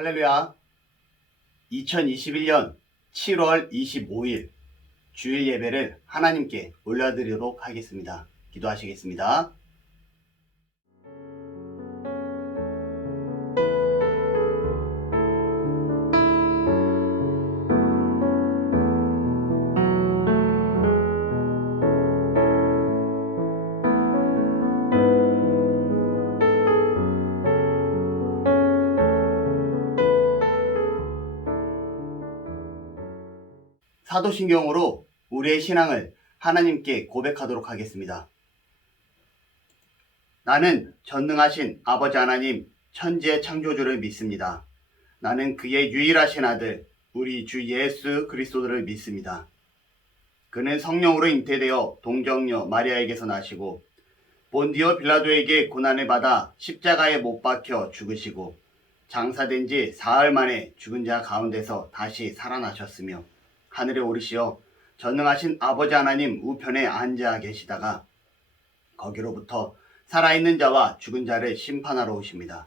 할렐루야. 2021년 7월 25일 주일 예배를 하나님께 올려드리도록 하겠습니다. 기도하시겠습니다. 사도신경으로 우리의 신앙을 하나님께 고백하도록 하겠습니다. 나는 전능하신 아버지 하나님 천지의 창조주를 믿습니다. 나는 그의 유일하신 아들 우리 주 예수 그리스도를 믿습니다. 그는 성령으로 잉태되어 동정녀 마리아에게서 나시고 본디오 빌라도에게 고난을 받아 십자가에 못 박혀 죽으시고 장사된 지 사흘 만에 죽은 자 가운데서 다시 살아나셨으며 하늘에 오르시어 전능하신 아버지 하나님 우편에 앉아 계시다가 거기로부터 살아있는 자와 죽은 자를 심판하러 오십니다.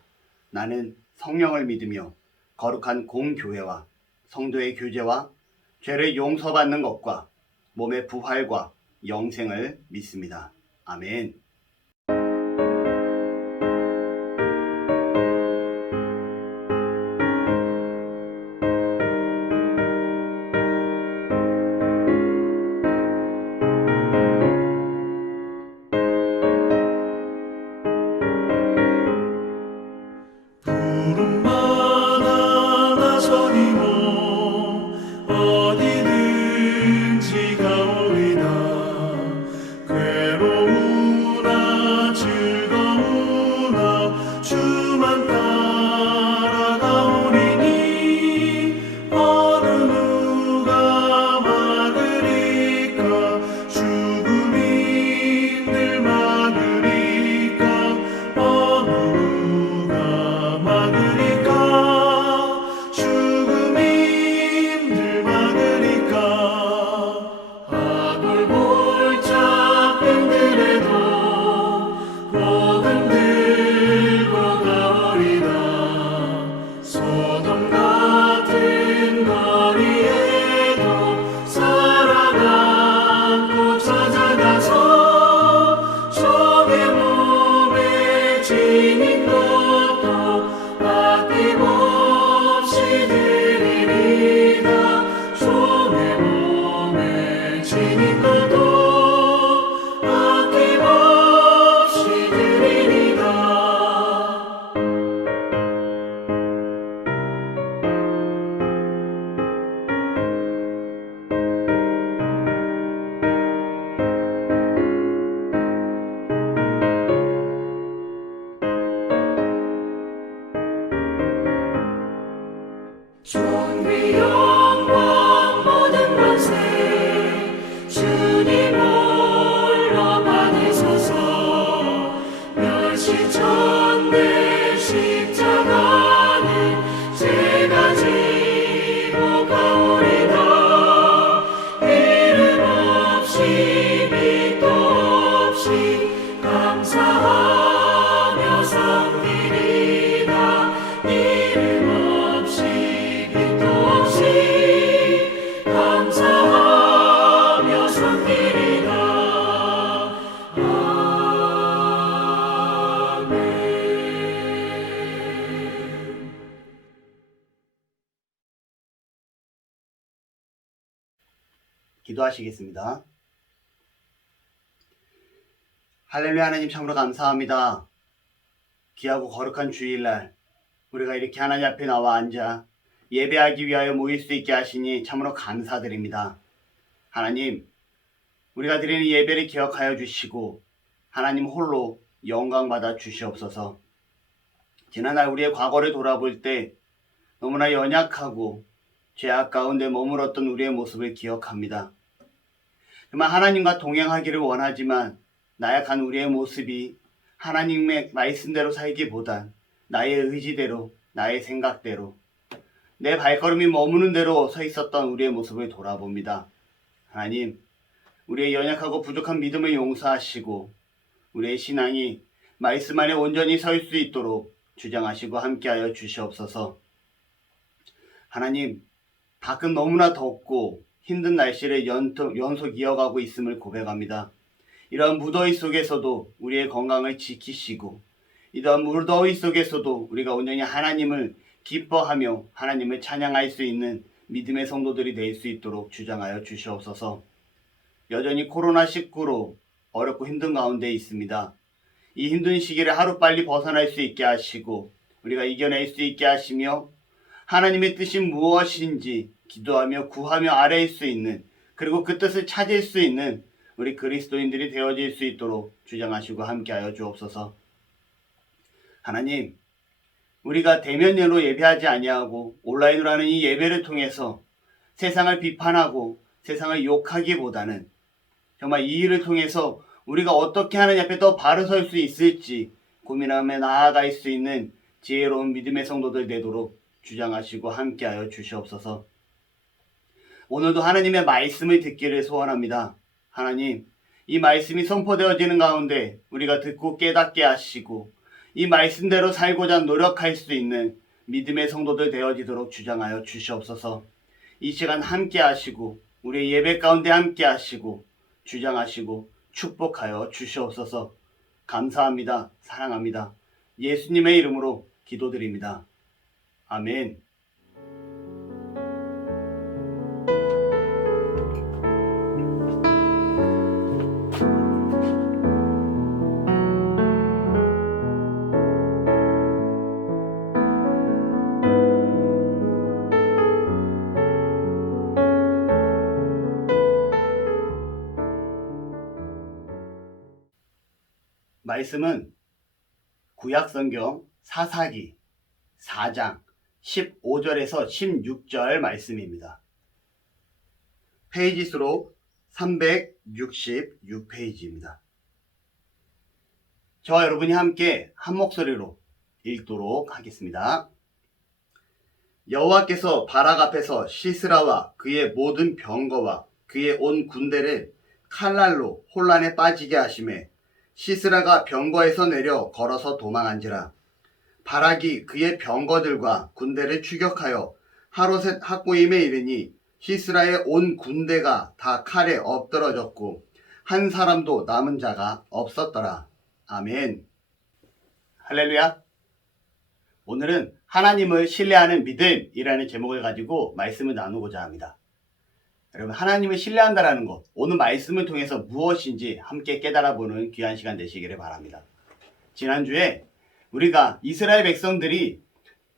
나는 성령을 믿으며 거룩한 공교회와 성도의 교제와 죄를 용서받는 것과 몸의 부활과 영생을 믿습니다. 아멘. 기도하시겠습니다. 할렐루야. 하나님 참으로 감사합니다. 귀하고 거룩한 주일날 우리가 이렇게 하나님 앞에 나와 앉아 예배하기 위하여 모일 수 있게 하시니 참으로 감사드립니다. 하나님, 우리가 드리는 예배를 기억하여 주시고 하나님 홀로 영광받아 주시옵소서. 지난날 우리의 과거를 돌아볼 때 너무나 연약하고 죄악 가운데 머물렀던 우리의 모습을 기억합니다. 정말 하나님과 동행하기를 원하지만 나약한 우리의 모습이 하나님의 말씀대로 살기보단 나의 의지대로, 나의 생각대로, 내 발걸음이 머무는 대로 서 있었던 우리의 모습을 돌아봅니다. 하나님, 우리의 연약하고 부족한 믿음을 용서하시고 우리의 신앙이 말씀 안에 온전히 설 수 있도록 주장하시고 함께하여 주시옵소서. 하나님, 밖은 너무나 덥고 힘든 날씨를 연속 이어가고 있음을 고백합니다. 이런 무더위 속에서도 우리의 건강을 지키시고 이런 무더위 속에서도 우리가 온전히 하나님을 기뻐하며 하나님을 찬양할 수 있는 믿음의 성도들이 될 수 있도록 주장하여 주시옵소서. 여전히 코로나19로 어렵고 힘든 가운데 있습니다. 이 힘든 시기를 하루빨리 벗어날 수 있게 하시고 우리가 이겨낼 수 있게 하시며 하나님의 뜻이 무엇인지 기도하며 구하며 아뢰일 수 있는, 그리고 그 뜻을 찾을 수 있는 우리 그리스도인들이 되어질 수 있도록 주장하시고 함께하여 주옵소서. 하나님, 우리가 대면으로 예배하지 아니하고 온라인으로 하는 이 예배를 통해서 세상을 비판하고 세상을 욕하기보다는 정말 이 일을 통해서 우리가 어떻게 하나님 앞에 더 바로 설 수 있을지 고민하며 나아갈 수 있는 지혜로운 믿음의 성도들 되도록 주장하시고 함께하여 주시옵소서. 오늘도 하나님의 말씀을 듣기를 소원합니다. 하나님, 이 말씀이 선포되어지는 가운데 우리가 듣고 깨닫게 하시고 이 말씀대로 살고자 노력할 수 있는 믿음의 성도들 되어지도록 주장하여 주시옵소서. 이 시간 함께 하시고 우리의 예배 가운데 함께 하시고 주장하시고 축복하여 주시옵소서. 감사합니다. 사랑합니다. 예수님의 이름으로 기도드립니다. 아멘. 말씀은 구약성경 사사기 4장 15절에서 16절 말씀입니다. 페이지 수로 366페이지입니다. 저와 여러분이 함께 한 목소리로 읽도록 하겠습니다. 여호와께서 바락 앞에서 시스라와 그의 모든 병거와 그의 온 군대를 칼날로 혼란에 빠지게 하시매 시스라가 병거에서 내려 걸어서 도망한지라. 바락이 그의 병거들과 군대를 추격하여 하로셋 학고임에 이르니 시스라의 온 군대가 다 칼에 엎드러졌고 한 사람도 남은 자가 없었더라. 아멘. 할렐루야. 오늘은 하나님을 신뢰하는 믿음이라는 제목을 가지고 말씀을 나누고자 합니다. 여러분, 하나님을 신뢰한다라는 것, 오늘 말씀을 통해서 무엇인지 함께 깨달아보는 귀한 시간 되시기를 바랍니다. 지난주에 우리가 이스라엘 백성들이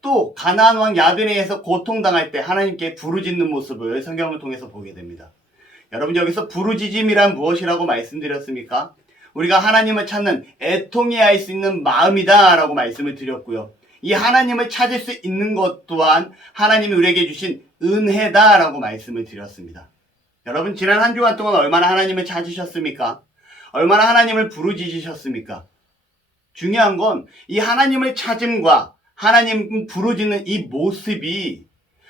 또 가나안 왕 야빈에 의해서 고통당할 때 하나님께 부르짖는 모습을 성경을 통해서 보게 됩니다. 여러분, 여기서 부르짖음이란 무엇이라고 말씀드렸습니까? 우리가 하나님을 찾는 애통해야 할 수 있는 마음이다 라고 말씀을 드렸고요. 이 하나님을 찾을 수 있는 것 또한 하나님이 우리에게 주신 은혜다 라고 말씀을 드렸습니다. 여러분, 지난 한 주간 동안 얼마나 하나님을 찾으셨습니까? 얼마나 하나님을 부르짖으셨습니까? 중요한 건 이 하나님을 찾음과 하나님 부르짖는 이 모습이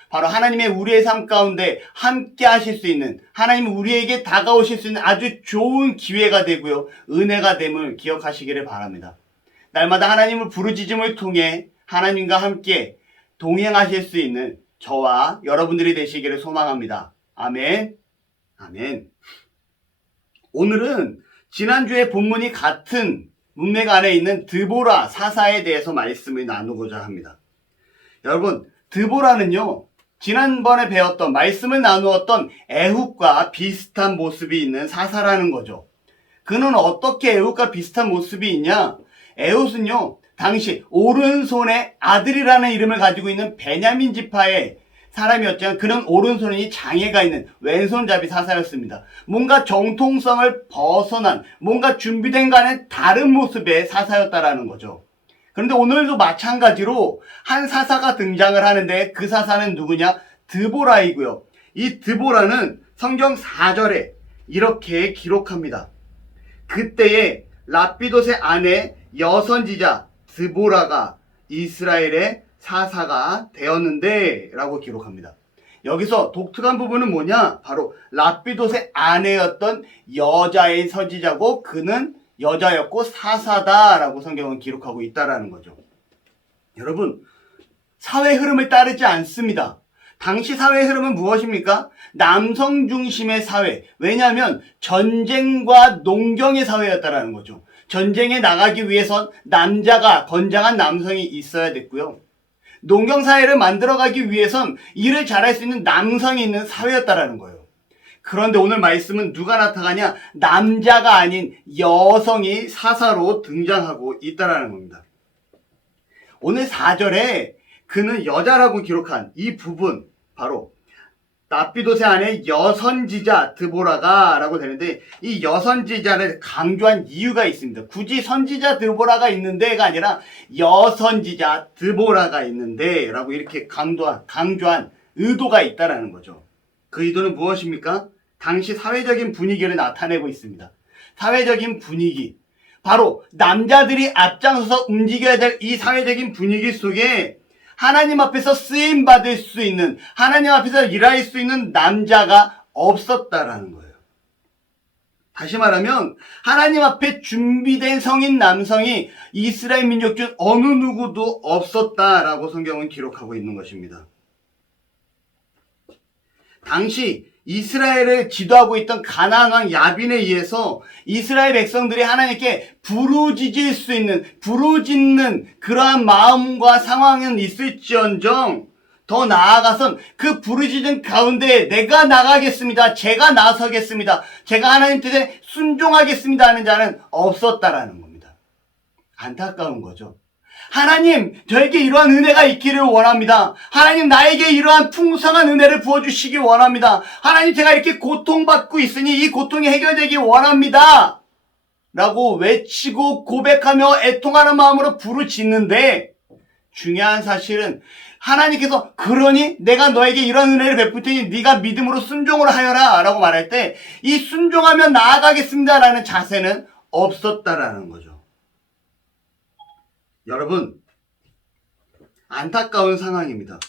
바로 하나님의 우리의 삶 가운데 함께 하실 수 있는, 하나님 우리에게 다가오실 수 있는 아주 좋은 기회가 되고요, 은혜가 됨을 기억하시기를 바랍니다. 날마다 하나님을 부르짖음을 통해 하나님과 함께 동행하실 수 있는 저와 여러분들이 되시기를 소망합니다. 아멘. 아멘. 오늘은 지난주에 본문이 같은 문맥 안에 있는 드보라 사사에 대해서 말씀을 나누고자 합니다. 여러분, 드보라는요, 지난번에 배웠던 말씀을 나누었던 에훗과 비슷한 모습이 있는 사사라는 거죠. 그는 어떻게 에훗과 비슷한 모습이 있냐? 에훗은요, 당시 오른손의 아들이라는 이름을 가지고 있는 베냐민 지파의 사람이었지만 그는 오른손이 장애가 있는 왼손잡이 사사였습니다. 뭔가 정통성을 벗어난, 뭔가 준비된 거와는 다른 모습의 사사였다라는 거죠. 그런데 오늘도 마찬가지로 한 사사가 등장을 하는데 그 사사는 누구냐? 드보라이고요. 이 드보라는 성경 4절에 이렇게 기록합니다. 그때에 라피돗의 아내 여선지자 드보라가 이스라엘의 사사가 되었는데 라고 기록합니다. 여기서 독특한 부분은 뭐냐? 바로 라피돗의 아내였던 여자의 선지자고 그는 여자였고 사사다라고 성경은 기록하고 있다라는 거죠. 여러분, 사회 흐름을 따르지 않습니다. 당시 사회의 흐름은 무엇입니까? 남성 중심의 사회. 왜냐하면 전쟁과 농경의 사회였다라는 거죠. 전쟁에 나가기 위해선 남자가, 건장한 남성이 있어야 됐고요. 농경사회를 만들어가기 위해선 일을 잘할 수 있는 남성이 있는 사회였다라는 거예요. 그런데 오늘 말씀은 누가 나타나냐? 남자가 아닌 여성이 사사로 등장하고 있다라는 겁니다. 오늘 4절에 그는 여자라고 기록한 이 부분, 바로 납비도세 아내 여선지자 드보라가 라고 되는데, 이 여선지자를 강조한 이유가 있습니다. 굳이 선지자 드보라가 있는데가 아니라 여선지자 드보라가 있는데 라고 이렇게 강조한 의도가 있다라는 거죠. 그 의도는 무엇입니까? 당시 사회적인 분위기를 나타내고 있습니다. 사회적인 분위기, 바로 남자들이 앞장서서 움직여야 될 이 사회적인 분위기 속에 하나님 앞에서 쓰임받을 수 있는, 하나님 앞에서 일할 수 있는 남자가 없었다라는 거예요. 다시 말하면 하나님 앞에 준비된 성인 남성이 이스라엘 민족 중 어느 누구도 없었다라고 성경은 기록하고 있는 것입니다. 당시 이스라엘을 지도하고 있던 가나안 왕 야빈에 의해서 이스라엘 백성들이 하나님께 부르짖을 수 있는, 부르짖는 그러한 마음과 상황은 있을지언정 더 나아가선 그 부르짖은 가운데 내가 나가겠습니다, 제가 나서겠습니다, 제가 하나님 뜻에 순종하겠습니다 하는 자는 없었다라는 겁니다. 안타까운 거죠. 하나님, 저에게 이러한 은혜가 있기를 원합니다. 하나님, 나에게 이러한 풍성한 은혜를 부어주시기 원합니다. 하나님, 제가 이렇게 고통받고 있으니 이 고통이 해결되기 원합니다 라고 외치고 고백하며 애통하는 마음으로 부르짖는데, 중요한 사실은 하나님께서 그러니 내가 너에게 이런 은혜를 베풀 테니 네가 믿음으로 순종을 하여라 라고 말할 때 이 순종하며 나아가겠습니다 라는 자세는 없었다라는 거죠. 여러분, 안타까운 상황입니다.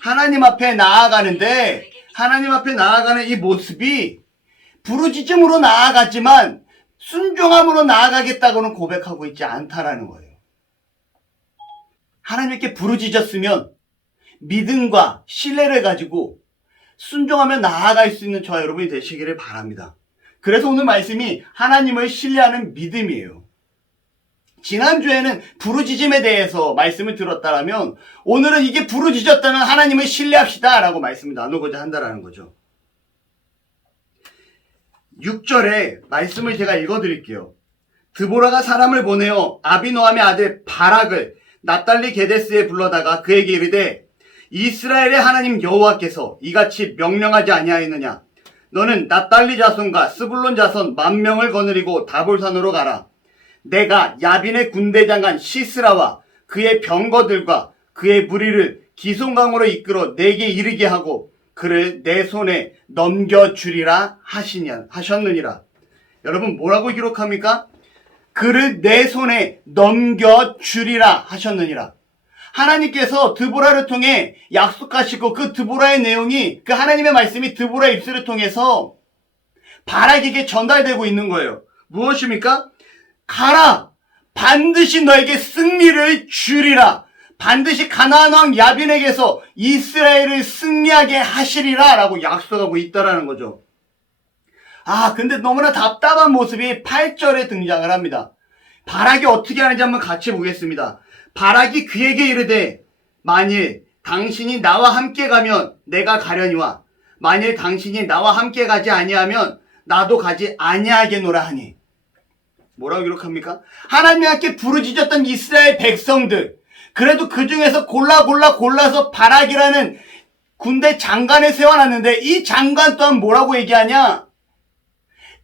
하나님 앞에 나아가는데, 하나님 앞에 나아가는 이 모습이 부르짖음으로 나아갔지만 순종함으로 나아가겠다고는 고백하고 있지 않다라는 거예요. 하나님께 부르짖었으면 믿음과 신뢰를 가지고 순종하며 나아갈 수 있는 저와 여러분이 되시기를 바랍니다. 그래서 오늘 말씀이 하나님을 신뢰하는 믿음이에요. 지난주에는 부르짖음에 대해서 말씀을 들었다면 오늘은 이게 부르짖었다면 하나님을 신뢰합시다 라고 말씀을 나누고자 한다는 거죠. 6절에 말씀을 제가 읽어드릴게요. 드보라가 사람을 보내어 아비노함의 아들 바락을 납달리 게데스에 불러다가 그에게 이르되 이스라엘의 하나님 여호와께서 이같이 명령하지 아니하였느냐? 너는 납달리 자손과 스불론 자손 10,000명을 거느리고 다볼산으로 가라. 내가 야빈의 군대장관 시스라와 그의 병거들과 그의 무리를 기송강으로 이끌어 내게 이르게 하고 그를 내 손에 넘겨주리라 하셨느니라. 여러분, 뭐라고 기록합니까? 그를 내 손에 넘겨주리라 하셨느니라. 하나님께서 드보라를 통해 약속하시고 그 드보라의 내용이, 그 하나님의 말씀이 드보라의 입술을 통해서 바락에게 전달되고 있는 거예요. 무엇입니까? 가라! 반드시 너에게 승리를 주리라. 반드시 가나안 왕 야빈에게서 이스라엘을 승리하게 하시리라 라고 약속하고 있다라는 거죠. 근데 너무나 답답한 모습이 8절에 등장을 합니다. 바락이 어떻게 하는지 한번 같이 보겠습니다. 바락이 그에게 이르되 만일 당신이 나와 함께 가면 내가 가려니와 만일 당신이 나와 함께 가지 아니하면 나도 가지 아니하겠노라 하니. 뭐라고 기록합니까? 하나님이 함께 부르짖었던 이스라엘 백성들, 그래도 그 중에서 골라서 바락이라는 군대 장관을 세워놨는데 이 장관 또한 뭐라고 얘기하냐?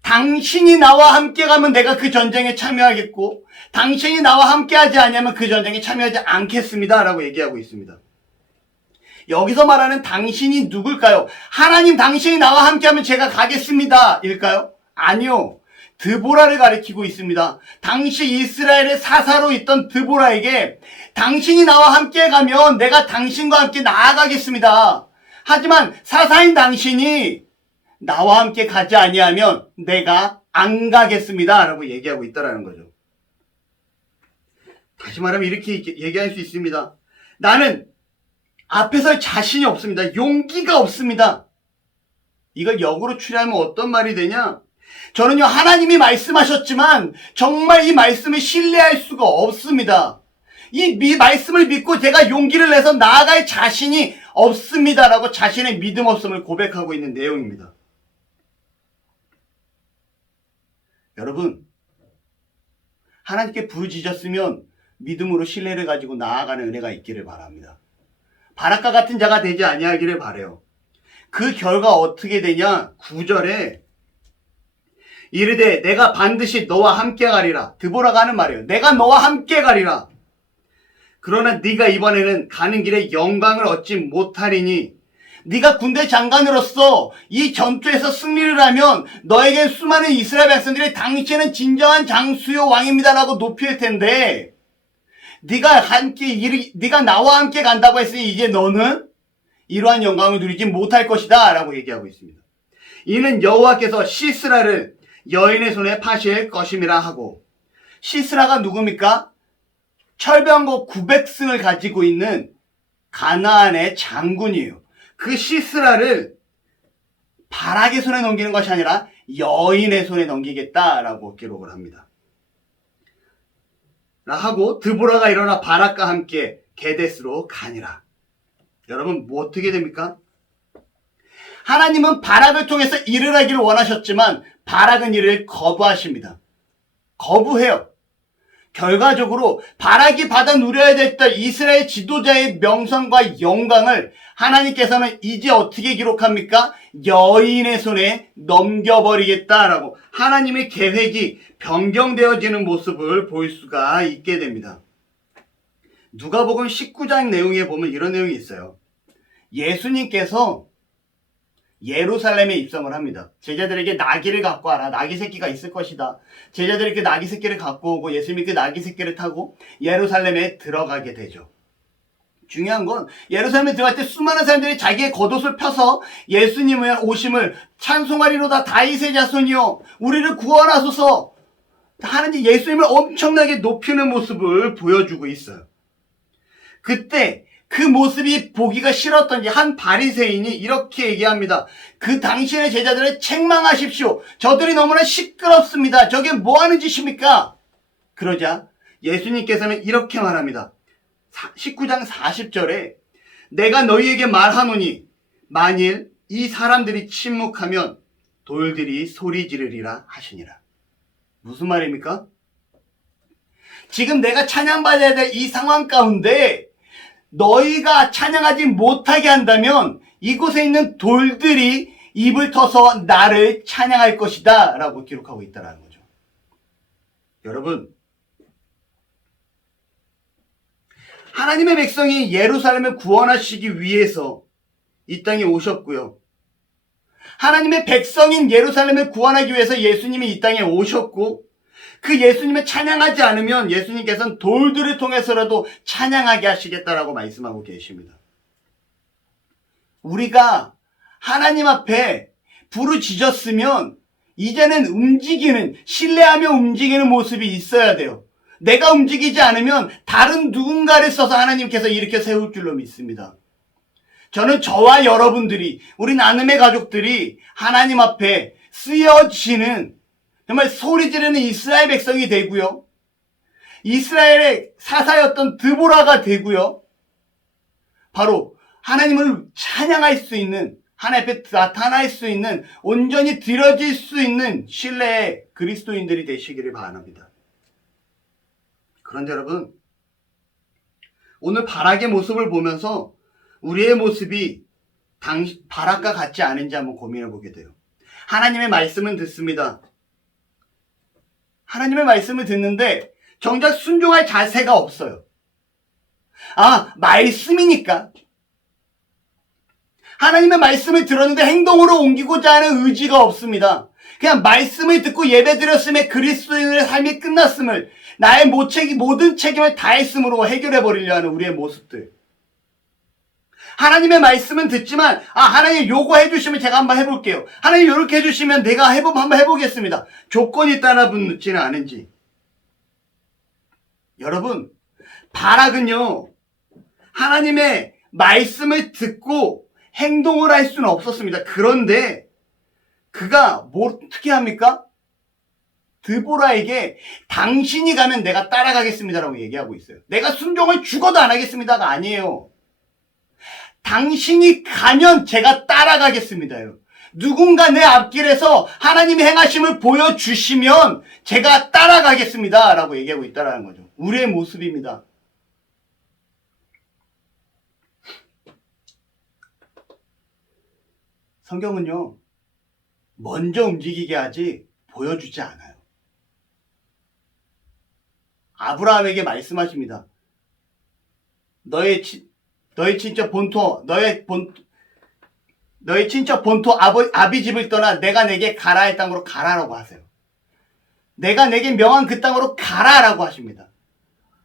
당신이 나와 함께 가면 내가 그 전쟁에 참여하겠고 당신이 나와 함께 하지 않으면 그 전쟁에 참여하지 않겠습니다 라고 얘기하고 있습니다. 여기서 말하는 당신이 누굴까요? 하나님, 당신이 나와 함께 하면 제가 가겠습니다 일까요? 아니요. 드보라를 가리키고 있습니다. 당시 이스라엘의 사사로 있던 드보라에게 당신이 나와 함께 가면 내가 당신과 함께 나아가겠습니다. 하지만 사사인 당신이 나와 함께 가지 아니하면 내가 안 가겠습니다 라고 얘기하고 있다는 거죠. 다시 말하면 이렇게 얘기할 수 있습니다. 나는 앞에 설 자신이 없습니다. 용기가 없습니다. 이걸 역으로 추리하면 어떤 말이 되냐? 저는요, 하나님이 말씀하셨지만 정말 이 말씀을 신뢰할 수가 없습니다. 이 말씀을 믿고 제가 용기를 내서 나아갈 자신이 없습니다라고 자신의 믿음 없음을 고백하고 있는 내용입니다. 여러분, 하나님께 부르짖었으면 믿음으로 신뢰를 가지고 나아가는 은혜가 있기를 바랍니다. 바락과 같은 자가 되지 아니하기를 바라요. 그 결과 어떻게 되냐? 9절에 이르되 내가 반드시 너와 함께 가리라. 드보라가 하는 말이에요. 내가 너와 함께 가리라. 그러나 네가 이번에는 가는 길에 영광을 얻지 못하리니 네가 군대 장관으로서 이 전투에서 승리를 하면 너에겐 수많은 이스라엘 백성들이 당신은 진정한 장수요 왕입니다라고 높일 텐데 네가 나와 함께 간다고 했으니 이제 너는 이러한 영광을 누리지 못할 것이다 라고 얘기하고 있습니다. 이는 여호와께서 시스라를 여인의 손에 파실 것임이라 하고, 시스라가 누굽니까? 철병거 900승을 가지고 있는 가나안의 장군이에요. 그 시스라를 바락의 손에 넘기는 것이 아니라 여인의 손에 넘기겠다라고 기록을 합니다. 하고 드보라가 일어나 바락과 함께 게데스로 가니라. 여러분, 뭐 어떻게 됩니까? 하나님은 바락을 통해서 일을 하기를 원하셨지만 바락은 이를 거부하십니다. 거부해요. 결과적으로 바락이 받아 누려야 됐던 이스라엘 지도자의 명성과 영광을 하나님께서는 이제 어떻게 기록합니까? 여인의 손에 넘겨버리겠다라고 하나님의 계획이 변경되어지는 모습을 볼 수가 있게 됩니다. 누가복음 19장 내용에 보면 이런 내용이 있어요. 예수님께서 예루살렘에 입성을 합니다. 제자들에게 나귀를 갖고 와라. 나귀 새끼가 있을 것이다. 제자들이 그 나귀 새끼를 갖고 오고 예수님이 그 나귀 새끼를 타고 예루살렘에 들어가게 되죠. 중요한 건 예루살렘에 들어갈 때 수많은 사람들이 자기의 겉옷을 펴서 예수님의 오심을 찬송하리로다. 다윗의 자손이여 우리를 구원하소서 하는 예수님을 엄청나게 높이는 모습을 보여주고 있어요. 그때 그 모습이 보기가 싫었던지 한 바리새인이 이렇게 얘기합니다. 그 당신의 제자들을 책망하십시오. 저들이 너무나 시끄럽습니다. 저게 뭐 하는 짓입니까? 그러자 예수님께서는 이렇게 말합니다. 19장 40절에 내가 너희에게 말하노니 만일 이 사람들이 침묵하면 돌들이 소리 지르리라 하시니라. 무슨 말입니까? 지금 내가 찬양받아야 될 이 상황 가운데 너희가 찬양하지 못하게 한다면 이곳에 있는 돌들이 입을 터서 나를 찬양할 것이다 라고 기록하고 있다는 거죠. 여러분, 하나님의 백성이 예루살렘을 구원하시기 위해서 이 땅에 오셨고요. 하나님의 백성인 예루살렘을 구원하기 위해서 예수님이 이 땅에 오셨고, 그 예수님을 찬양하지 않으면 예수님께서는 돌들을 통해서라도 찬양하게 하시겠다라고 말씀하고 계십니다. 우리가 하나님 앞에 부르짖었으면 이제는 신뢰하며 움직이는 모습이 있어야 돼요. 내가 움직이지 않으면 다른 누군가를 써서 하나님께서 일으켜 세울 줄로 믿습니다. 저는 저와 여러분들이, 우리 나눔의 가족들이 하나님 앞에 쓰여지는 정말 소리 지르는 이스라엘 백성이 되고요. 이스라엘의 사사였던 드보라가 되고요. 바로 하나님을 찬양할 수 있는, 하나님 앞에 나타날 수 있는, 온전히 드려질 수 있는 신뢰의 그리스도인들이 되시기를 바랍니다. 그런데 여러분, 오늘 바락의 모습을 보면서 우리의 모습이 바락과 같지 않은지 한번 고민해 보게 돼요. 하나님의 말씀은 듣습니다. 하나님의 말씀을 듣는데 정작 순종할 자세가 없어요. 말씀이니까. 하나님의 말씀을 들었는데 행동으로 옮기고자 하는 의지가 없습니다. 그냥 말씀을 듣고 예배드렸음에 그리스도인의 삶이 끝났음을, 나의 모든 책임을 다했음으로 해결해버리려 하는 우리의 모습들. 하나님의 말씀은 듣지만 하나님 요거 해주시면 제가 한번 해볼게요. 하나님 요렇게 해주시면 내가 한번 해보겠습니다. 조건이 따라붙지는 않은지. 여러분, 바락은요 하나님의 말씀을 듣고 행동을 할 수는 없었습니다. 그런데 그가 뭐 어떻게 합니까? 드보라에게 당신이 가면 내가 따라가겠습니다라고 얘기하고 있어요. 내가 순종을 죽어도 안 하겠습니다가 아니에요. 당신이 가면 제가 따라가겠습니다요. 누군가 내 앞길에서 하나님의 행하심을 보여주시면 제가 따라가겠습니다 라고 얘기하고 있다는 거죠. 우리의 모습입니다. 성경은요, 먼저 움직이게 하지 보여주지 않아요. 아브라함에게 말씀하십니다. 너의 친척 본토 아비 집을 떠나 내가 내게 가라 할 땅으로 가라라고 하세요. 내가 내게 명한 그 땅으로 가라라고 하십니다.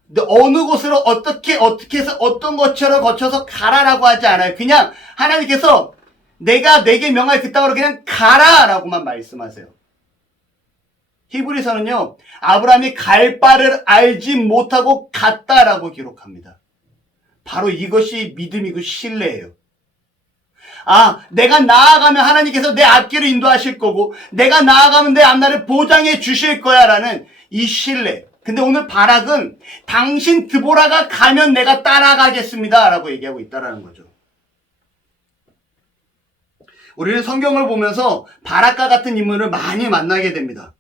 근데 어느 곳으로 어떻게 해서 어떤 것처럼 거쳐서 가라라고 하지 않아요. 그냥 하나님께서 내가 내게 명할 그 땅으로 그냥 가라라고만 말씀하세요. 히브리서는요, 아브라함이 갈 바를 알지 못하고 갔다라고 기록합니다. 바로 이것이 믿음이고 신뢰예요. 아, 내가 나아가면 하나님께서 내 앞길을 인도하실 거고, 내가 나아가면 내 앞날을 보장해 주실 거야 라는 이 신뢰. 근데 오늘 바락은 당신 드보라가 가면 내가 따라가겠습니다 라고 얘기하고 있다라는 거죠. 우리는 성경을 보면서 바락과 같은 인물을 많이 만나게 됩니다.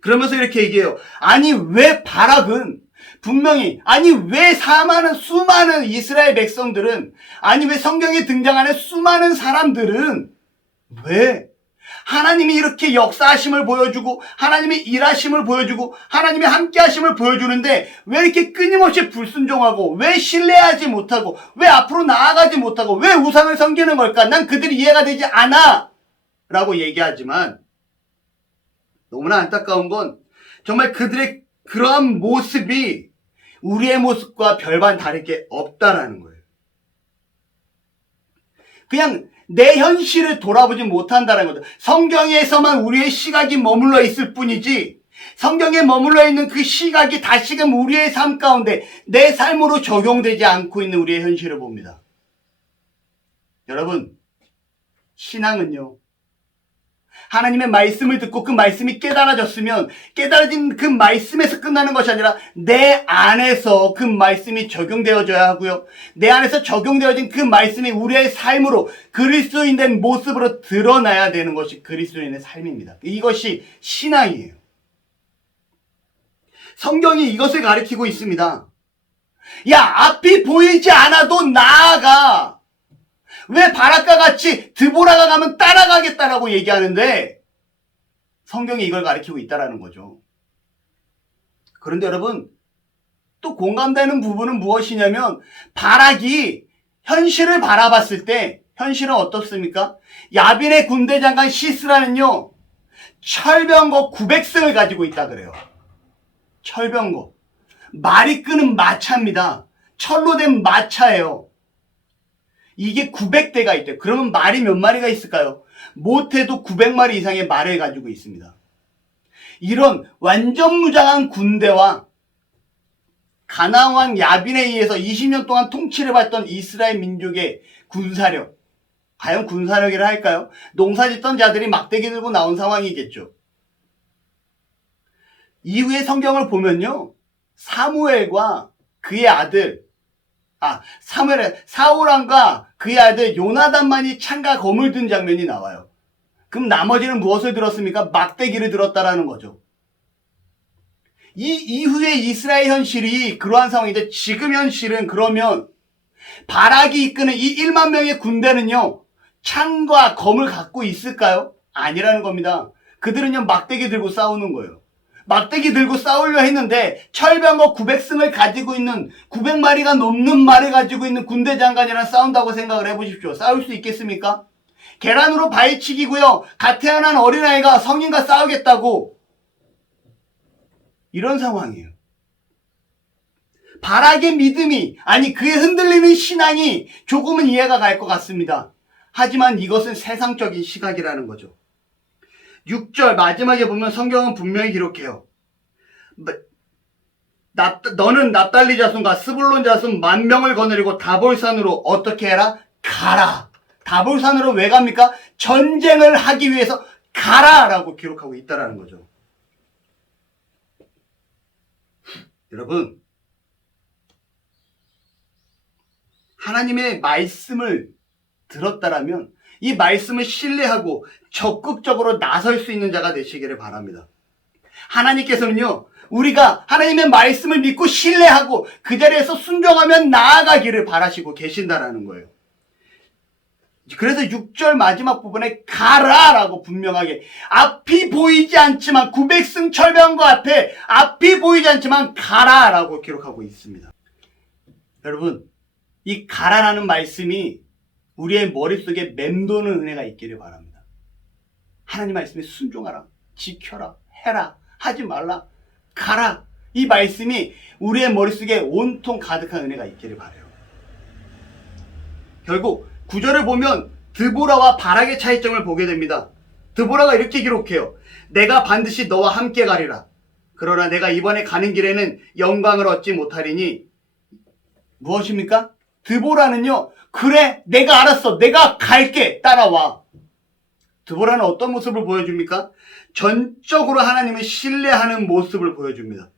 그러면서 이렇게 얘기해요. 아니 왜 바락은 분명히 왜 수많은 이스라엘 백성들은 왜 성경에 등장하는 수많은 사람들은 왜 하나님이 이렇게 역사하심을 보여주고 하나님의 일하심을 보여주고 하나님의 함께하심을 보여주는데 왜 이렇게 끊임없이 불순종하고 왜 신뢰하지 못하고 왜 앞으로 나아가지 못하고 왜 우상을 섬기는 걸까? 난 그들이 이해가 되지 않아 라고 얘기하지만 너무나 안타까운 건 정말 그들의 그러한 모습이 우리의 모습과 별반 다를 게 없다라는 거예요. 그냥 내 현실을 돌아보지 못한다는 거죠. 성경에서만 우리의 시각이 머물러 있을 뿐이지 성경에 머물러 있는 그 시각이 다시금 우리의 삶 가운데 내 삶으로 적용되지 않고 있는 우리의 현실을 봅니다. 여러분, 신앙은요, 하나님의 말씀을 듣고 그 말씀이 깨달아졌으면 깨달아진 그 말씀에서 끝나는 것이 아니라 내 안에서 그 말씀이 적용되어져야 하고요. 내 안에서 적용되어진 그 말씀이 우리의 삶으로 그리스도인된 모습으로 드러나야 되는 것이 그리스도인의 삶입니다. 이것이 신앙이에요. 성경이 이것을 가리키고 있습니다. 야, 앞이 보이지 않아도 나아가. 왜 바락과 같이 드보라가 가면 따라가겠다라고 얘기하는데 성경이 이걸 가리키고 있다라는 거죠. 그런데 여러분, 또 공감되는 부분은 무엇이냐면 바락이 현실을 바라봤을 때 현실은 어떻습니까? 야빈의 군대 장관 시스라는요, 철병거 900승을 가지고 있다 그래요. 철병거. 말이 끄는 마차입니다. 철로 된 마차예요. 이게 900대가 있대요. 그러면 말이 몇 마리가 있을까요? 못해도 900마리 이상의 말을 가지고 있습니다. 이런 완전 무장한 군대와 가나안 왕 야빈에 의해서 20년 동안 통치를 받던 이스라엘 민족의 군사력, 과연 군사력이라 할까요? 농사짓던 자들이 막대기 들고 나온 상황이겠죠. 이후에 성경을 보면요, 사무엘과 그의 아들 사울왕과 그의 아들 요나단만이 창과 검을 든 장면이 나와요. 그럼 나머지는 무엇을 들었습니까? 막대기를 들었다라는 거죠. 이 이후에 이스라엘 현실이 그러한 상황인데 지금 현실은 그러면 바락이 이끄는 이 1만 명의 군대는요, 창과 검을 갖고 있을까요? 아니라는 겁니다. 그들은요, 막대기 들고 싸우는 거예요. 막대기 들고 싸우려 했는데 철병거 900승을 가지고 있는 900마리가 넘는 말을 가지고 있는 군대 장관이랑 싸운다고 생각을 해보십시오. 싸울 수 있겠습니까? 계란으로 바위치기고요. 갓 태어난 어린아이가 성인과 싸우겠다고. 이런 상황이에요. 바락의 믿음이, 그의 흔들리는 신앙이 조금은 이해가 갈 것 같습니다. 하지만 이것은 세상적인 시각이라는 거죠. 6절 마지막에 보면 성경은 분명히 기록해요. 너는 납달리 자손과 스불론 자손 10,000명을 거느리고 다볼산으로 어떻게 해라? 가라. 다볼산으로 왜 갑니까? 전쟁을 하기 위해서 가라라고 기록하고 있다라는 거죠. 여러분, 하나님의 말씀을 들었다라면 이 말씀을 신뢰하고 적극적으로 나설 수 있는 자가 되시기를 바랍니다. 하나님께서는요, 우리가 하나님의 말씀을 믿고 신뢰하고 그 자리에서 순종하면 나아가기를 바라시고 계신다라는 거예요. 그래서 6절 마지막 부분에 가라라고 분명하게, 앞이 보이지 않지만 900승 철병과 앞에 앞이 보이지 않지만 가라라고 기록하고 있습니다. 여러분, 이 가라라는 말씀이 우리의 머릿속에 맴도는 은혜가 있기를 바랍니다. 하나님 말씀에 순종하라, 지켜라, 해라, 하지 말라, 가라. 이 말씀이 우리의 머릿속에 온통 가득한 은혜가 있기를 바라요. 결국 9절을 보면 드보라와 바락의 차이점을 보게 됩니다. 드보라가 이렇게 기록해요. 내가 반드시 너와 함께 가리라. 그러나 내가 이번에 가는 길에는 영광을 얻지 못하리니. 무엇입니까? 드보라는요, 그래, 내가 알았어, 내가 갈게, 따라와. 드보라는 어떤 모습을 보여줍니까? 전적으로 하나님을 신뢰하는 모습을 보여줍니다.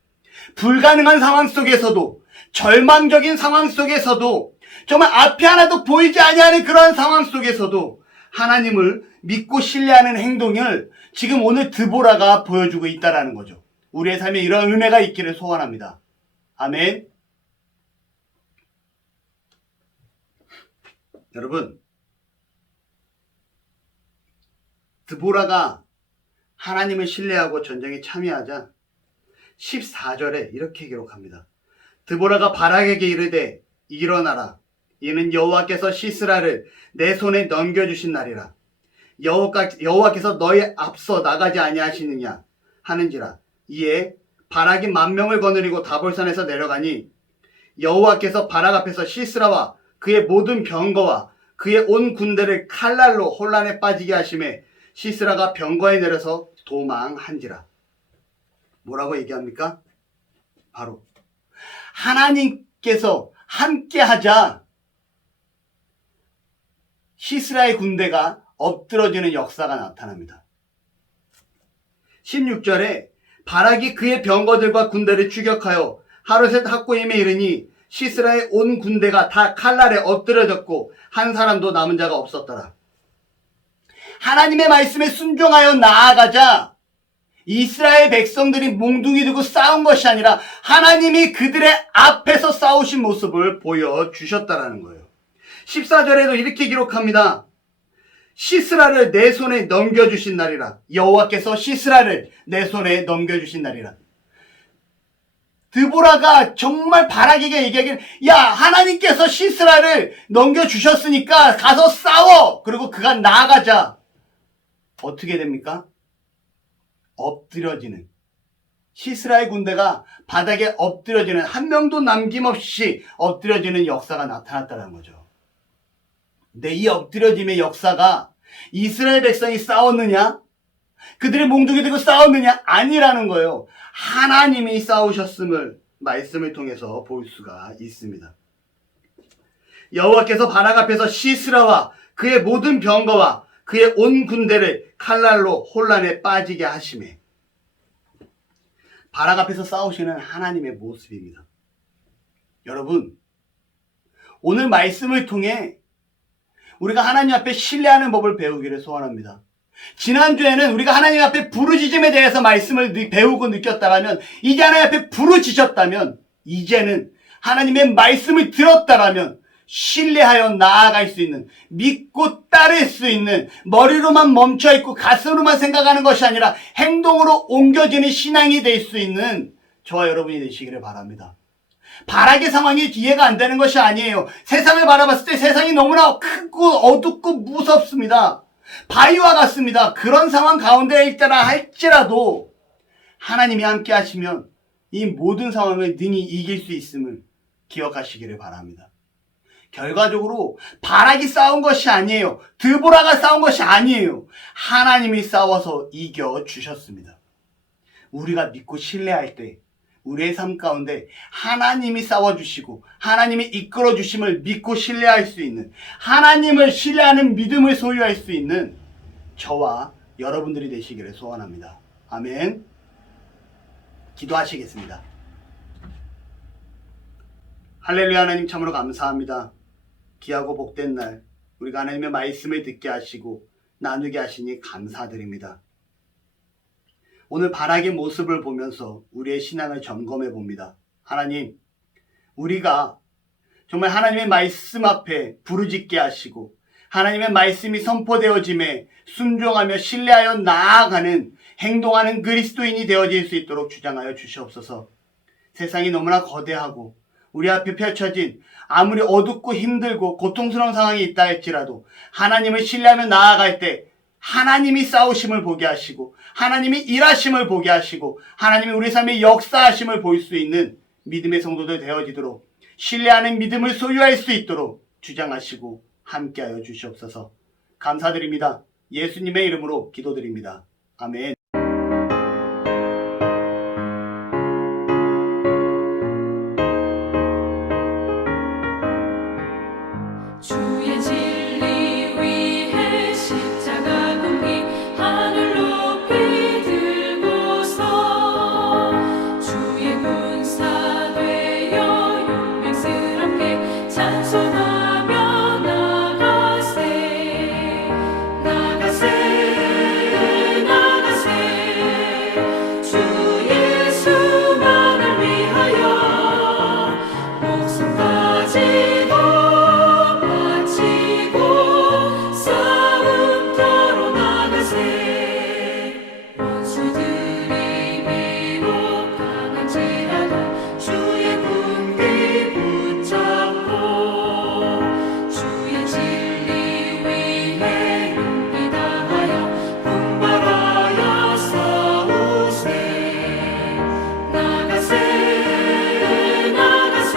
불가능한 상황 속에서도, 절망적인 상황 속에서도, 정말 앞이 하나도 보이지 아니하는 그런 상황 속에서도 하나님을 믿고 신뢰하는 행동을 지금 오늘 드보라가 보여주고 있다는 거죠. 우리의 삶에 이런 은혜가 있기를 소원합니다. 아멘. 여러분, 드보라가 하나님을 신뢰하고 전쟁에 참여하자 14절에 이렇게 기록합니다. 드보라가 바락에게 이르되 일어나라. 이는 여호와께서 시스라를 내 손에 넘겨주신 날이라. 여호와께서 너희 앞서 나가지 아니하시느냐 하는지라. 이에 바락이 10,000명을 거느리고 다볼산에서 내려가니 여호와께서 바락 앞에서 시스라와 그의 모든 병거와 그의 온 군대를 칼날로 혼란에 빠지게 하심에 시스라가 병거에 내려서 도망한지라. 뭐라고 얘기합니까? 바로 하나님께서 함께하자 시스라의 군대가 엎드러지는 역사가 나타납니다. 16절에 바락이 그의 병거들과 군대를 추격하여 하루셋 학고임에 이르니 시스라의 온 군대가 다 칼날에 엎드려졌고 한 사람도 남은 자가 없었더라. 하나님의 말씀에 순종하여 나아가자 이스라엘 백성들이 몽둥이 들고 싸운 것이 아니라 하나님이 그들의 앞에서 싸우신 모습을 보여주셨다라는 거예요. 14절에도 이렇게 기록합니다. 시스라를 내 손에 넘겨주신 날이라. 여호와께서 시스라를 내 손에 넘겨주신 날이라. 드보라가 정말 바락에게 얘기하기를, 야, 하나님께서 시스라를 넘겨주셨으니까 가서 싸워. 그리고 그가 나아가자. 어떻게 됩니까? 엎드려지는, 시스라의 군대가 바닥에 엎드려지는, 한 명도 남김없이 엎드려지는 역사가 나타났다는 거죠. 근데 이 엎드려짐의 역사가 이스라엘 백성이 싸웠느냐? 그들의 몽둥이 들고 싸웠느냐? 아니라는 거예요. 하나님이 싸우셨음을 말씀을 통해서 볼 수가 있습니다. 여호와께서 바락 앞에서 시스라와 그의 모든 병거와 그의 온 군대를 칼날로 혼란에 빠지게 하시매. 바락 앞에서 싸우시는 하나님의 모습입니다. 여러분, 오늘 말씀을 통해 우리가 하나님 앞에 신뢰하는 법을 배우기를 소원합니다. 지난주에는 우리가 하나님 앞에 부르짖음에 대해서 말씀을 배우고 느꼈다면, 이제 하나님 앞에 부르짖었다면, 이제는 하나님의 말씀을 들었다면 신뢰하여 나아갈 수 있는, 믿고 따를 수 있는, 머리로만 멈춰있고 가슴으로만 생각하는 것이 아니라 행동으로 옮겨지는 신앙이 될 수 있는 저와 여러분이 되시기를 바랍니다. 바락의 상황이 이해가 안 되는 것이 아니에요. 세상을 바라봤을 때 세상이 너무나 크고 어둡고 무섭습니다. 바위와 같습니다. 그런 상황 가운데 있다라 할지라도 하나님이 함께 하시면 이 모든 상황을 능히 이길 수 있음을 기억하시기를 바랍니다. 결과적으로 바락이 싸운 것이 아니에요. 드보라가 싸운 것이 아니에요. 하나님이 싸워서 이겨주셨습니다. 우리가 믿고 신뢰할 때, 우리의 삶 가운데 하나님이 싸워주시고 하나님이 이끌어주심을 믿고 신뢰할 수 있는, 하나님을 신뢰하는 믿음을 소유할 수 있는 저와 여러분들이 되시기를 소원합니다. 아멘. 기도하시겠습니다. 할렐루야. 하나님 참으로 감사합니다. 귀하고 복된 날 우리가 하나님의 말씀을 듣게 하시고 나누게 하시니 감사드립니다. 오늘 발악의 모습을 보면서 우리의 신앙을 점검해 봅니다. 하나님, 우리가 정말 하나님의 말씀 앞에 부르짖게 하시고 하나님의 말씀이 선포되어짐에 순종하며 신뢰하여 나아가는, 행동하는 그리스도인이 되어질 수 있도록 주장하여 주시옵소서. 세상이 너무나 거대하고 우리 앞에 펼쳐진 아무리 어둡고 힘들고 고통스러운 상황이 있다 할지라도 하나님을 신뢰하며 나아갈 때 하나님이 싸우심을 보게 하시고 하나님이 일하심을 보게 하시고 하나님이 우리 삶의 역사하심을 볼 수 있는 믿음의 성도들 되어지도록, 신뢰하는 믿음을 소유할 수 있도록 주장하시고 함께하여 주시옵소서. 감사드립니다. 예수님의 이름으로 기도드립니다. 아멘. 주의 진리 위에 십자가 공기 하늘 높이 들고서 주의 군사 되어 용맹스럽게 찬송하며 나가세 나가세 나가세 주 예수만을 위하여 목숨까지도 싸움터로 나가세 원수들이 비록 강한지라도 주의 군기 붙잡고 주의 진리 위에 용기 다하여 분발하여 싸우세 나가세 나가세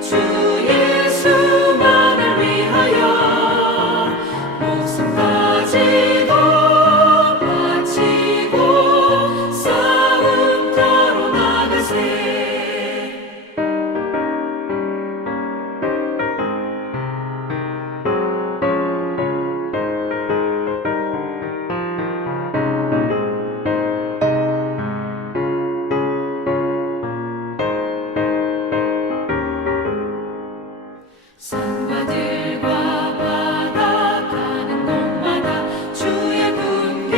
주 예수만을 위하여 목숨까지도 바치고 싸움터로 나가세 산과 들과 바다 가는 곳마다 주의 군기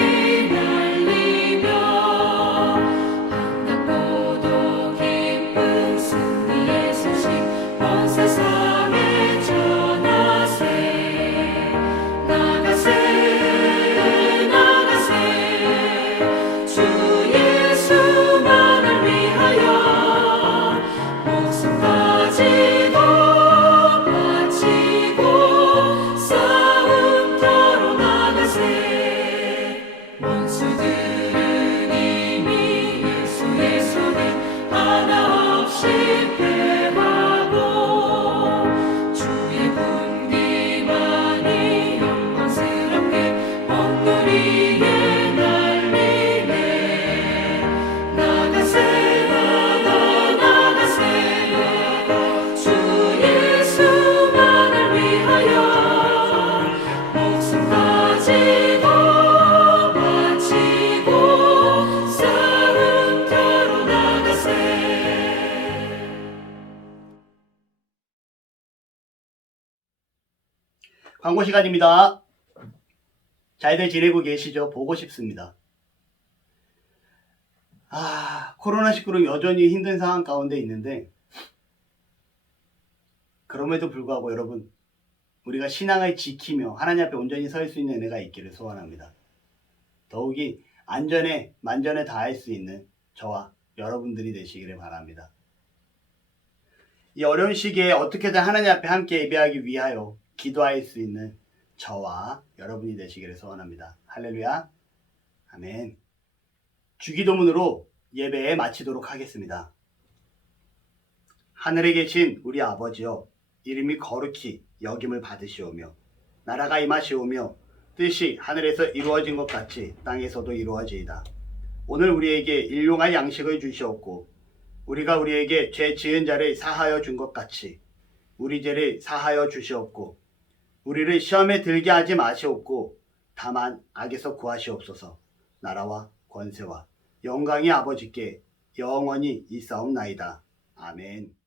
날리며 반갑고도 기쁜 승리의 소식 온 세상에 전하세 나가세 나가세 주 예수만을 위하여 목숨까지도 바치고 싸움터로 나가세 원수들은 이미 예수의 손에 하나 없이 패하고 주의 군기만이 영광스럽게 온 누리에 날리네 나가세 나가세 주 예수만을 위하여 목숨까지도 바치고 싸움터로 나가세 광고 시간입니다. 잘들 지내고 계시죠? 보고 싶습니다. 코로나19로 여전히 힘든 상황 가운데 있는데 그럼에도 불구하고 여러분, 우리가 신앙을 지키며 하나님 앞에 온전히 설 수 있는 은혜가 있기를 소원합니다. 더욱이 안전에 만전에 다할 수 있는 저와 여러분들이 되시기를 바랍니다. 이 어려운 시기에 어떻게든 하나님 앞에 함께 예배하기 위하여 기도할 수 있는 저와 여러분이 되시기를 소원합니다. 할렐루야. 아멘. 주기도문으로 예배에 마치도록 하겠습니다. 하늘에 계신 우리 아버지여, 이름이 거룩히 여김을 받으시오며 나라가 임하시오며 뜻이 하늘에서 이루어진 것 같이 땅에서도 이루어지이다. 오늘 우리에게 일용할 양식을 주시옵고 우리가 우리에게 죄 지은 자를 사하여 준 것 같이 우리 죄를 사하여 주시옵고 우리를 시험에 들게 하지 마시옵고 다만 악에서 구하시옵소서. 나라와 권세와 영광이 아버지께 영원히 있사옵나이다. 아멘.